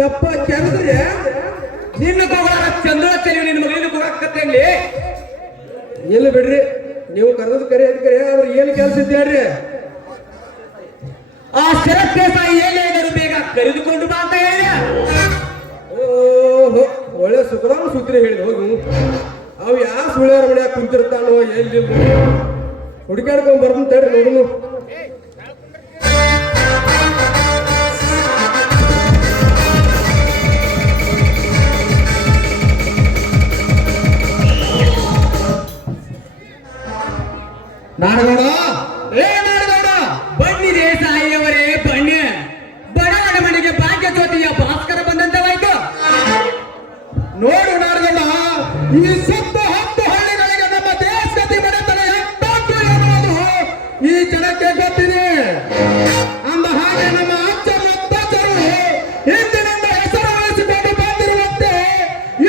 ಯಪ್ಪ ಚಂದ್ರೆ ನಿನ್ನ ತಗೋರ ಚಂದ್ರ ಚೆಲುವೆ ನಿನ್ನ ಮಗನ ಕೊಡಕತ್ತೇನ್ಲಿ ಎಲ್ಲಿ ಬಿಡ್ರಿ ನೀವು ಕರೆದ ಕರೆ ಅವ್ರು ಏನು ಕೆಲಸ ಇದ್ದ ಹೇಳ್ರಿ ಆ ಶರತ್ ದೇಸಾಯಿ ಏನಾದರೂ ಬೇಗ ಕರೆದುಕೊಂಡು ಬಾ ಅಂತ ಹೇಳಿದೆ. ಓಹೋ ಒಳ್ಳೆ ಸುಖರಾಮ ಸೂತ್ರ ಹೇಳಿದ ಹೋಗಿ ಅವು ಯಾವ ಸುಳ್ಯಾರ ಮನ್ಯಾಗ ಕುಂತಿರ್ತಾನೋ ಎಲ್ಲಿ ಹುಡುಕಾಡ್ಕೊಂಡ್ ಬರ್ದಂತ ಹೇಳ್ರಿ ನೋಡುನು. ನಾಡಗೌಡ ನಾಡಗೌಡ ಬನ್ನಿ ದೇಸಾಯಿಯವರೇ ಬನ್ನಿ. ಬಡವನ ಮನೆಗೆ ಭಾಗ್ಯ ಜ್ಯೋತಿಯ ಭಾಸ್ಕರ ಬಂದಂತವಾಯ್ತು. ನೋಡು ನಾಡಗೌಡ, ಈ ಸತ್ತು 10 ಹಳ್ಳಿಗಳಿಗೆ ನಮ್ಮ ದೇಶಗತಿ ಬಡತನ ಎಂತಾದ್ರು ಎನ್ನುವುದು ಈ ಜನಕ್ಕೆ ಗೊತ್ತಿದೆ. ಅಂದ ಹಾಗೆ ನಮ್ಮ ಅಜ್ಜರು ಹಿಂದಿನಿಂದ ಹೆಸರು ಉಳಿಸಿಕೊಂಡು ಬಂದಿರುವಂತೆ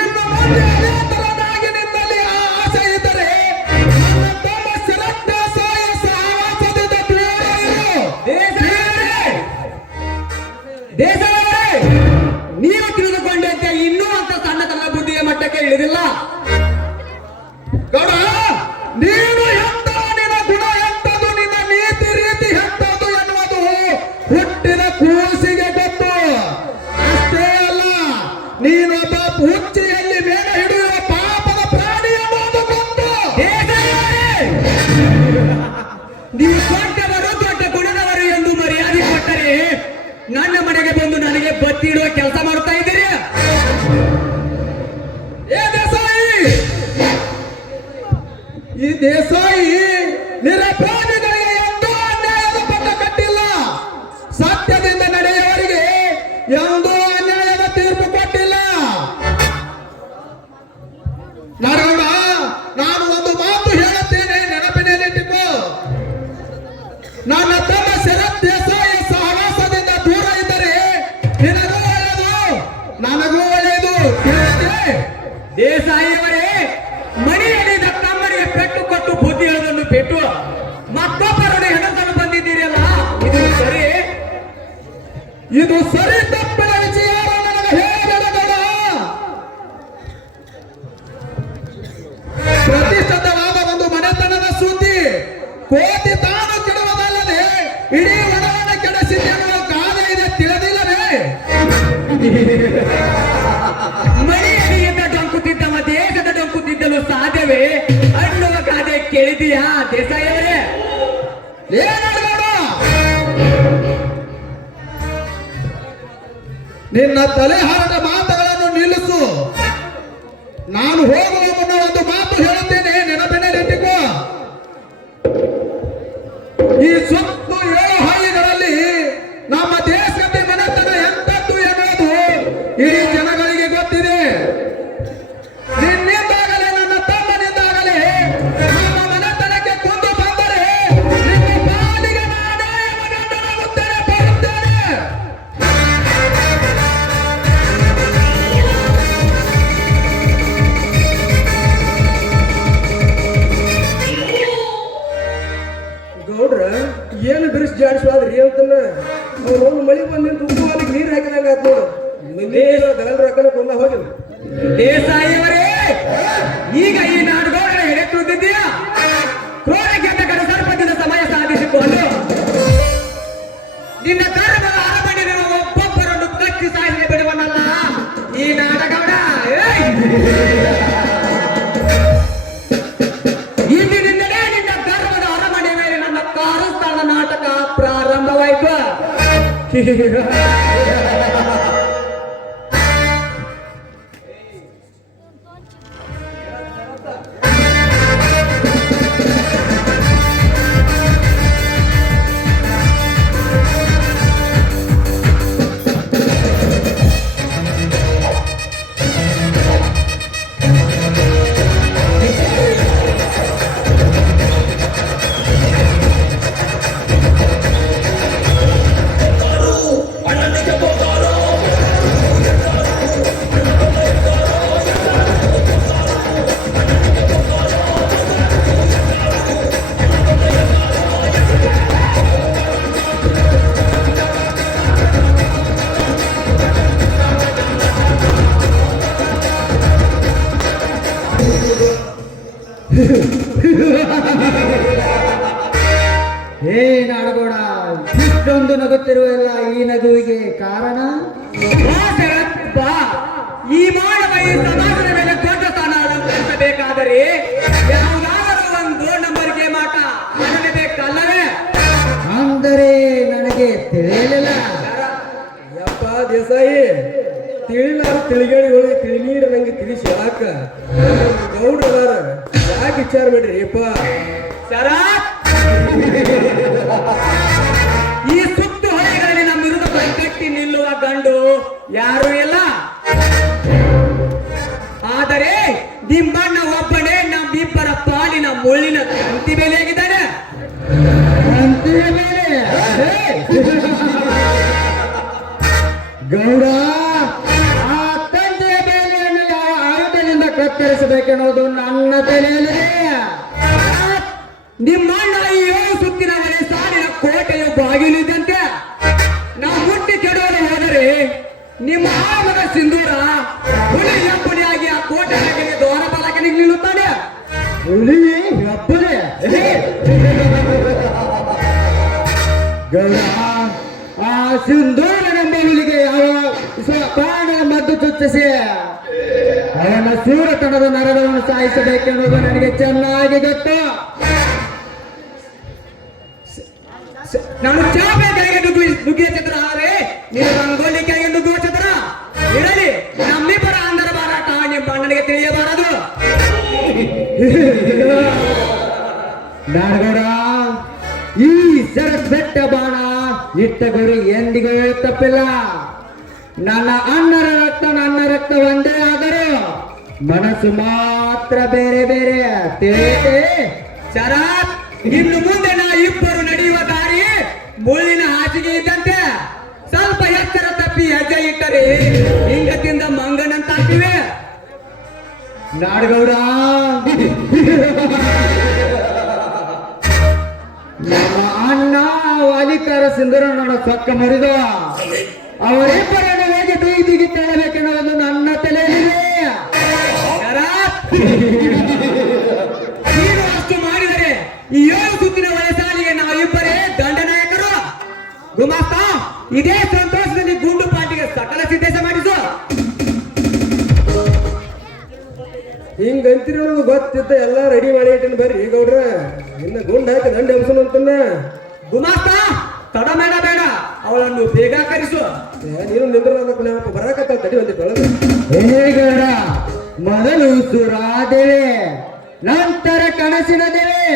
ಇನ್ನು ಮುಂದೆ ಅದೇ ತರನಾಗಿ ನಿಮ್ಮಲ್ಲಿ ಆ ಆಸೆ ಇದ್ದರೆ ನೀನು ತಿಳಿದುಕೊಂಡಂತೆ ಇನ್ನೂ ಅಂತ ಸಣ್ಣ ತನ್ನ ಬುದ್ಧಿಯ ಮಟ್ಟಕ್ಕೆ ಇಳಿದಿಲ್ಲ. ಗೌಡ, ನೀನು ಎಂತದು, ನಿನ್ನ ಗುಣ ಎಂತದು, ನಿನ್ನ ನೀತಿ ರೀತಿ ಎಂತದು ಎನ್ನುವುದು ಹುಟ್ಟಿನ ಕೂಸಿಗೆ ಗೊತ್ತು. ಅಷ್ಟೇ ಅಲ್ಲ, ನೀನೊಬ್ಬ ಹುಚ್ಚಿಯಲ್ಲಿ ಮೇಣ ಹಿಡಿಯುವ ಪಾಪದ ಪ್ರಾಣಿ ಎನ್ನುವುದು ಗೊತ್ತು. ನೀವು ದೊಡ್ಡವರು, ದೊಡ್ಡ ಗುಣದವರು ಎಂದು ಮರ್ಯಾದೆ ಕೊಟ್ಟರೆ ನನ್ನ ಮನೆಗೆ ಬಂದು ನನಗೆ ಬತ್ತಿ ಇಡುವ ಕೆಲಸ ಮಾಡ್ತಾ ಇದ್ದೀರಿ. ಈ ದೇಸಾಯಿ ನಿರಪರಾಧಿಗಳಿಗೆ ಎಂದೂ ಅನ್ಯಾಯದ ಪಟ್ಟ ಕಟ್ಟಿಲ್ಲ. ಸತ್ಯದಿಂದ ನಡೆಯುವವರಿಗೆ ಎಂದೂ ಅನ್ಯಾಯದ ತೀರ್ಪು ಕೊಟ್ಟಿಲ್ಲ. ನಾಡಗೌಡ, ನಾನು ಒಂದು ಮಾತು ಹೇಳುತ್ತೇನೆ, ನೆನಪಿನಲ್ಲಿಟ್ಟುಕೋ. ನನ್ನ ತಮ್ಮ ಶರತ್ ದೇಸಾಯಿ ಸಹವಾಸದಿಂದ ದೂರ ಇದ್ದರೆ ನಿನಗೂ ಒಳ್ಳೆಯದು, ನನಗೂ ಒಳ್ಳೆಯದು. ದೇಸಾಯಿಯವರೇ, ಮನೆಯಲ್ಲಿ ತಮ್ಮನಿಗೆ ಪೆಟ್ಟು ಕೊಟ್ಟು ಬುದ್ಧಿ ಹೇಳೋದನ್ನು ಬಿಟ್ಟು ಮತ್ತೊಬ್ಬರನ್ನು ಹೆಣಸಲು ಬಂದಿದ್ದೀರಲ್ಲ, ಇದು ಸರಿ? ಇದು ಸರಿ ತಪ್ಪಿನ ವಿಷಯ ನನಗೆ ಹೇಳಬೇಡ. ಪ್ರತಿಷ್ಠಿತವಾದ ಒಂದು ಮನೆತನದ ಸುದ್ದಿ ಕೋತಿ ತಾನು ಕೆಡುವುದಲ್ಲದೆ ಇಡೀ ಒಣವನ್ನು ಕೆಡಿಸಿದ್ದೇನೋ ಕಾಲ ಇದೆ, ತಿಳಿದಿಲ್ಲವೇ? ಮನೆಯಲ್ಲಿ ಡೊಂಕುತ್ತಿದ್ದವ ದೇಶದ ಡೊಂಕುತ್ತಿದ್ದಲು ಸಾಧ್ಯವೇ ಅನ್ನುವ ಗಾದೆ ಕೇಳಿದೀಯಾ ದೇಸಾಯಿಯವರೇ? ಏನಾಡಬೇಡ, ನಿನ್ನ ತಲೆ ಹಾರದ ಮಾತುಗಳನ್ನು ನಿಲ್ಲಿಸು. ನಾನು ಹೋಗುವ ಮುನ್ನ ಒಂದು ಮಾತು ಹೇಳುತ್ತೇನೆ, ನೆನಪಿನಲ್ಲಿಟ್ಟುಕೋ. ಈ ಸುತ್ತು 7 ಹಳ್ಳಿಗಳಲ್ಲಿ ನಮ್ಮ ದೇಶದ ಮನೆತನ ಎಂತದ್ದು ಎನ್ನುವುದು ಇಡೀ ಜನಗಳಿಗೆ ಗೊತ್ತಿದೆ. ನಿನ್ನಿಂದಾಗಲೇ ನನ್ನ ತಮ್ಮನಿಂದಾಗಲೇ ನಮ್ಮ ಮನೆತನಕ್ಕೆ ಕುಂದು ಬಂದರೆ ನಿಮ್ಮ ಪಾಲಿಗೆ ನಾನೇ ಮನೆತನಾಗುತ್ತೇನೆ, ಬರುತ್ತೇನೆ. ಗೌಡ್ರ ಏನು ಬಿರುಸು ಜಾಡಿಸುವಾದ್ರಿ ಹೇಳ್ತಾನ. ಅವ್ನು ಮಳಿ ಬಂದು ತುಂಬ ಅಲ್ಲಿಗೆ ನೀರು ಹಾಕಿದಂಗ ಆತ್ ನೋಡು. ಗಲಲ್ ರೊಕ್ಕನ ಕೊಂದ ಹೋಗಿಲ್ಲ. ದೇಸಾಯಿಯವರೇ, ಈಗ ಈ ನಾಡುಗೌಡರ ಎಡೆತ್ತುತ್ತಿದ್ದೀಯಾ? ಕ್ರೋಧ ಗೆದ್ದ ಕಡೆ ಸರ್ಪದಿಂದ ಸಮಯ ಸಾಧಿಸಿಕೊಂಡು ನಿನ್ನ ಧರ್ಮದ ಅರಮನೆಯನ್ನು ಒಬ್ಬೊಬ್ಬರನ್ನು ಕಚ್ಚಿ ಸಾಯಿಸಿ ಬಿಡುವನಲ್ಲ ಈ ನಾಡಗೌಡ. ಇಂದಿನಿಂದಲೇ ನಿನ್ನ ಧರ್ಮದ ಅರಮನೆ ಮೇಲೆ ನನ್ನ ಕಾರುಸ್ಥಾನ ನಾಟಕ ಪ್ರಾರಂಭವಾಯಿತು. ಹೇ ನಾಡಗೌಡ, ಇಷ್ಟೊಂದು ನಗುತ್ತಿರುವಲ್ಲ, ಈ ನಗುವಿಗೆ ಕಾರಣ? ಬಾ, ಈ ಮಾನವ ಈ ಸಮಾಜದ ಮೇಲೆ ದೊಡ್ಡ ಸ್ಥಾನ ಅಲಂಕರಿಸಬೇಕಾದರೆ ಯಾವುದಾದರೂ ಒಂದು ನಂಬರ್ಗೆ ಮಾಟ ಮಾಡಲೇಬೇಕಲ್ಲವೇ? ಅಂದರೆ ನನಗೆ ತಿಳಿಯಲಿಲ್ಲ. ಯಪ್ಪ ದೇಸಾಯಿ, ತಿಳಿಲಾರ ತಿಳಿಗೇಳಿಗಳು ತಿಳಿನೀರು ನಂಗೆ ತಿಳಿಸಿ ಯಾಕ ಗೌಡ್ರದಾರ ಯಾಕೆ ವಿಚಾರ ಮಾಡ್ರಿ ಯಪ್ಪ? ಶರತ್, ಈ ಸುತ್ತು ಹೊಳೆಗಳಲ್ಲಿ ನಮ್ಮ ವಿರುದ್ಧ ಕಟ್ಟಿ ನಿಲ್ಲುವ ಗಂಡು ಯಾರು ಇಲ್ಲ. ಆದರೆ ನಿಮ್ಮಣ್ಣ ಒಬ್ಬನೇ ನಮ್ಮಿಬ್ಬರ ಪಾಲಿನ ಮುಳ್ಳಿನ ತಂತಿ ಬೆಲೆಯಾಗಿದ್ದಾನೆ. ಅಂತಿಯ ಮೇಲೆ ಗೌಡ, ಆ ತಂದೆಯ ಬೇಲೆಯನ್ನು ಯಾವ ಆಯುಧದಿಂದ ಕತ್ತರಿಸಬೇಕೆನ್ನುವುದು ನನ್ನ ತಲೆಯಲ್ಲಿದೆ. ನಿಮ್ಮಣ್ಣ ಈ 7 ಸುತ್ತಿನ ಮನೆ ಸಾಲಿನ ಕೋಟೆಯ ಬಾಗಿಲಿದ್ದಂತೆ ನಾವು ಮುಟ್ಟಿ ಕೆಡೋದು ಹೋದರೆ ನಿಮ್ಮ ಆಮದ ಸಿಂಧೂರ ಹುಲಿ ಎಬ್ಬುಲಿಯಾಗಿ ಆ ಕೋಟೆ ಒಳಗೆ ದ್ವಾರ ಬಾಲಕನಿಗೆ ನಿಲ್ಲುತ್ತಾನೆ. ಹುಲಿ ಹಬ್ಬದೆ ಗೌಡ, ಆ ಸಿಂಧೂರನೆಂಬ ಹುಲಿಗೆ ಯಾವ ಪ್ರಾಣದ ಮದ್ದು ಚುಚ್ಚಿಸಿ ಅವನ ಸೂರತನದ ನರಗಳನ್ನು ಸಾಯಿಸಬೇಕೆನ್ನುವುದು ನನಗೆ ಚೆನ್ನಾಗಿ ಗೊತ್ತು. ನಾನು ಚಾಪೆ ಕೆಳಗೆ ನುಗ್ಗಿಯ ಚಿತ್ರ ಆದರೆ ನೀನು ರಂಗೋಲಿ ಕೆಳಗೆ ನುಗ್ಗುವ ಚಿತ್ರ ಇರಲಿ. ನಮ್ಮಿಬ್ಬರ ಅಂದರ ಮಾರಾಟ ನಿಮ್ಮ ಅಣ್ಣನಿಗೆ ತಿಳಿಯಬಾರದು. ನಾಡಗೌಡ, ಈ ಸರಸ್ಬೆಟ್ಟ ಬಾಣ ಇಟ್ಟ ಗುರಿ ಎಂದಿಗೂ ತಪ್ಪಿಲ್ಲ. ನನ್ನ ಅಣ್ಣರ ರಕ್ತ ನನ್ನ ರಕ್ತ ಒಂದೇ ಆದರೂ ಮನಸ್ಸು ಮಾತ್ರ ಬೇರೆ ಬೇರೆ. ತಿಳಿಯಿತೆ ಶರತ್, ಇನ್ನು ಮುಂದೆ ನಾ ಇಬ್ಬರು ನಡೆಯುವ ದಾರಿ ಮುಳ್ಳಿನ ಹಾಸಿಗೆ ಇದ್ದಂತೆ. ಸ್ವಲ್ಪ ಎಚ್ಚರ ತಪ್ಪಿ ಹೆಜ್ಜೆ ಇಟ್ಟರೆ ಹಿಂಗತಿಂದ ಮಂಗನಂತಾಗ್ತಿವೆ. ನಾಡಗೌಡ, ನಮ್ಮ ಅಣ್ಣ ವಾಲಿಕಾರ ಸಿಂಧೂರ ನನ್ನ ಸೊಕ್ಕ ಮುರಿದ ಅವರಿಬ್ಬರನ್ನು ಹೇಗೆ ಬೀಗಿ ಬೀಗಿ ತಳ್ಳಬೇಕೆನ್ನುವುದು ನನ್ನ ತಲೆಯಲ್ಲಿದೆ. ಶರತ್, ನೀನು ಅಷ್ಟು ಮಾಡಿದರೆ ಈ 7 ಸುತ್ತಿನ ವಯಸ್ಸಾಲಿಗೆ ನಾವು ಇಬ್ಬರೇ ದಂಡನಾಯಕರು. ಗುಮಾಸ್ತ, ಇದೇ ಸಂತೋಷದಲ್ಲಿ ಗುಂಡು ಪಾಟಿಗೆ ಸಕಲ ಸಿದ್ಧತೆ ಮಾಡಿಸು. ಹಿಂಗಂತಿರೋದು ಗೊತ್ತಿದ್ದ ಎಲ್ಲ ರೆಡಿ ಮಾಡಿ ಇಟ್ಟಿನ ಬರ್ರಿ ಗೌಡ್ರ. ಇನ್ನ ಗುಂಡ್ ಹಾಕಿ ದಂಡ ಎಬ್ಸೋಣ ಅಂತನ್ನ. ಗುಮಾಸ್ತ, ತಡ ಬೇಡ ಬೇಡ, ಅವಳನ್ನು ಬೇಗ ಕರೆಸು. ನೀನು ನಿಂದ್ರ ಬರಾಕತ್ತ ತಡಿ ಒಂದಿಟ್ಟು ಒಳಗೆ. ಹೇಗೌಡ, ಮೊದಲು ಸುರಾದೇವೆ, ನಂತರ ಕನಸಿನ ದೇವೆ.